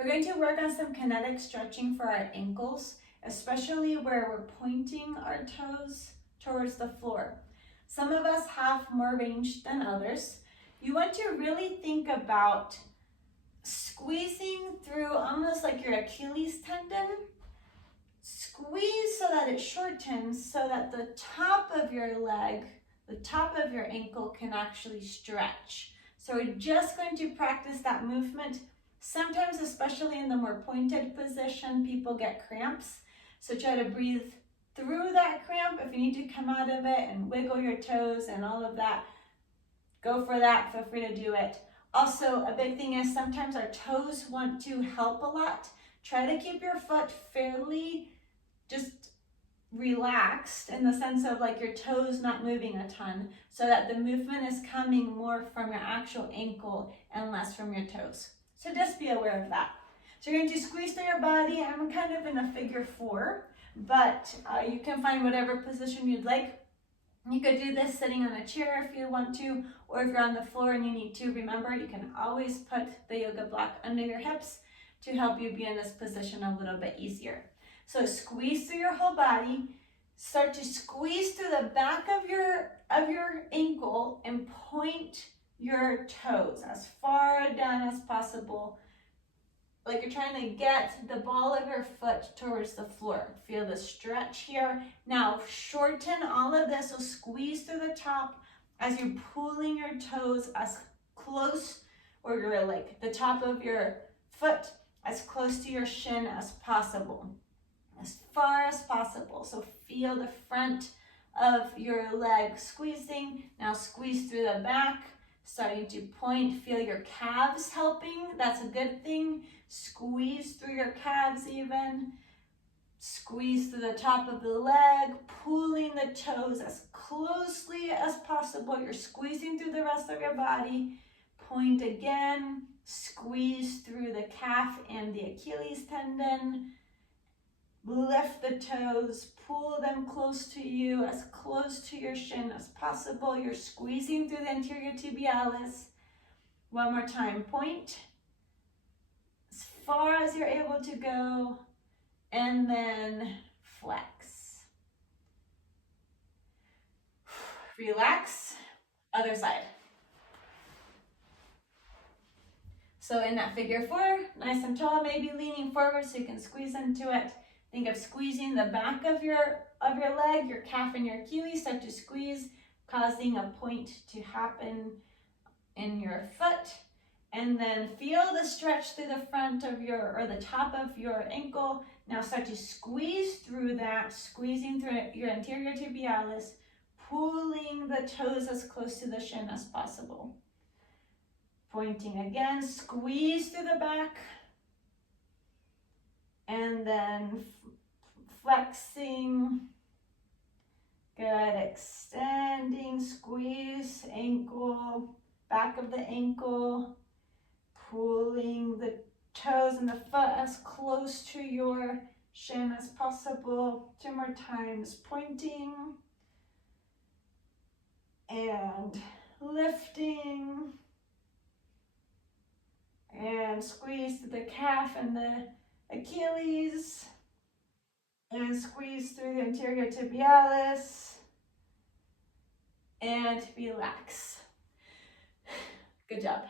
We're going to work on some kinetic stretching for our ankles, especially where we're pointing our toes towards the floor. Some of us have more range than others. You want to really think about squeezing through almost like your Achilles tendon. Squeeze so that it shortens so that the top of your leg, the top of your ankle can actually stretch. So we're just going to practice that movement. Sometimes, especially in the more pointed position, people get cramps. So try to breathe through that cramp. If you need to come out of it and wiggle your toes and all of that, go for that. Feel free to do it. Also, a big thing is sometimes our toes want to help a lot. Try to keep your foot fairly just relaxed in the sense of like your toes not moving a ton so that the movement is coming more from your actual ankle and less from your toes. So just be aware of that. So you're going to squeeze through your body. I'm kind of in a figure 4, but you can find whatever position you'd like. You could do this sitting on a chair if you want to, or if you're on the floor and you need to. Remember, you can always put the yoga block under your hips to help you be in this position a little bit easier. So squeeze through your whole body. Start to squeeze through the back of your ankle and point your toes as far down as possible, like you're trying to get the ball of your foot towards the floor. Feel the stretch here. Now shorten all of this, so squeeze through the top as you're pulling your toes as close, or you're like the top of your foot as close to your shin as possible, as far as possible. So feel the front of your leg squeezing. Now squeeze through the back, starting to point. Feel your calves helping. That's a good thing. Squeeze through your calves even. Squeeze through the top of the leg, pulling the toes as closely as possible. You're squeezing through the rest of your body. Point again. Squeeze through the calf and the Achilles tendon. Lift the toes, pull them close to you, as close to your shin as possible. You're squeezing through the anterior tibialis. One more time, point as far as you're able to go, and then flex. Relax, other side. So in that figure 4, nice and tall, maybe leaning forward so you can squeeze into it. Think of squeezing the back of your leg, your calf and your Achilles. Start to squeeze, causing a point to happen in your foot. And then feel the stretch through the front of or the top of your ankle. Now start to squeeze through that, squeezing through your anterior tibialis, pulling the toes as close to the shin as possible. Pointing again, squeeze through the back. And then flexing, good, extending, squeeze, ankle, back of the ankle, pulling the toes and the foot as close to your shin as possible. 2 more times, pointing and lifting, and squeeze the calf and the Achilles, and squeeze through the anterior tibialis, and relax. Good job.